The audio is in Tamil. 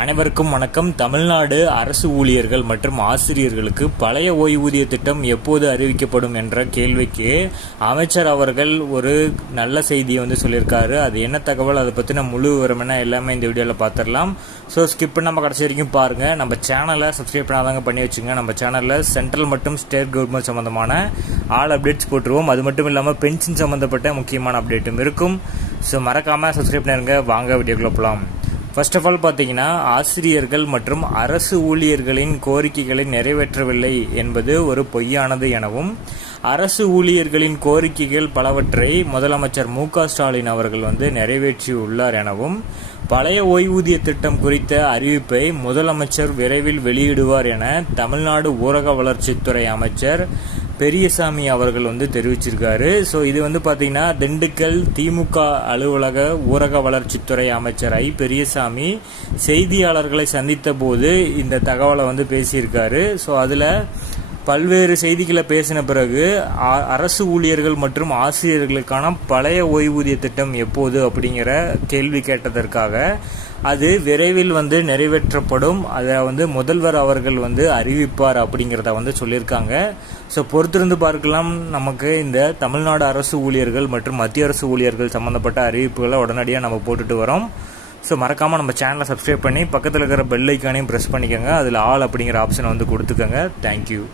அனைவருக்கும் வணக்கம். தமிழ்நாடு அரசு ஊழியர்கள் மற்றும் ஆசிரியர்களுக்கு பழைய ஓய்வூதிய திட்டம் எப்போது அறிவிக்கப்படும் என்ற கேள்விக்கு அமைச்சர் அவர்கள் ஒரு நல்ல செய்தியை சொல்லியிருக்காரு. அது என்ன தகவல், அதை பற்றின முழு விவரம் என்ன எல்லாமே இந்த வீடியோவில் பார்த்துடலாம். ஸோ ஸ்கிப் பண்ணி நம்ம கடைசி வரைக்கும் பாருங்கள். நம்ம சேனலை சப்ஸ்கிரைப் பண்ணாதாங்க பண்ணி வச்சுங்க. நம்ம சேனலில் சென்ட்ரல் மற்றும் ஸ்டேட் கவர்மெண்ட் சம்மந்தமான ஆல் அப்டேட்ஸ் போட்டுருவோம். அது மட்டும் இல்லாமல் பென்ஷன் சம்மந்தப்பட்ட முக்கியமான அப்டேட்டும் இருக்கும். ஸோ மறக்காமல் சப்ஸ்கிரைப் பண்ணிருங்க. வாங்க வீடியோக்குள்ள போகலாம். ஃபர்ஸ்ட் ஆஃப் ஆல் பார்த்தீங்கன்னா, ஆசிரியர்கள் மற்றும் அரசு ஊழியர்களின் கோரிக்கைகளை நிறைவேற்றவில்லை என்பது ஒரு பொய்யானது எனவும், அரசு ஊழியர்களின் கோரிக்கைகள் பலவற்றை முதலமைச்சர் மு.க.ஸ்டாலின் அவர்கள் நிறைவேற்றியுள்ளார் எனவும், பழைய ஓய்வூதிய திட்டம் குறித்த அறிவிப்பை முதலமைச்சர் விரைவில் வெளியிடுவார் என தமிழ்நாடு ஊரக வளர்ச்சித்துறை அமைச்சர் பெரியசாமி அவர்கள் தெரிவிச்சிருக்காரு. ஸோ இது பார்த்தீங்கன்னா, திண்டுக்கல் திமுக அலுவலக ஊரக வளர்ச்சித்துறை அமைச்சர் பெரியசாமி செய்தியாளர்களை சந்தித்த போது இந்த தகவலை பேசியிருக்காரு. ஸோ அதில் பல்வேறு செய்திகளை பேசின பிறகு அரசு ஊழியர்கள் மற்றும் ஆசிரியர்களுக்கான பழைய ஓய்வூதிய திட்டம் எப்போது அப்படிங்கிற கேள்வி கேட்டதற்காக அது விரைவில் நிறைவேற்றப்படும், அதை முதல்வர் அவர்கள் அறிவிப்பார் அப்படிங்கிறத சொல்லியிருக்காங்க. ஸோ பொறுத்திருந்து பார்க்கலாம். நமக்கு இந்த தமிழ்நாடு அரசு ஊழியர்கள் மற்றும் மத்திய அரசு ஊழியர்கள் சம்பந்தப்பட்ட அறிவிப்புகளை உடனடியாக நம்ம போட்டுட்டு வரோம். ஸோ மறக்காமல் நம்ம சேனலை சப்ஸ்கிரைப் பண்ணி பக்கத்தில் இருக்கிற பெல் ஐக்கானையும் ப்ரெஸ் பண்ணிக்கோங்க. அதில் ஆல் அப்படிங்கிற ஆப்ஷனை கொடுத்துக்கோங்க. தேங்க்யூ.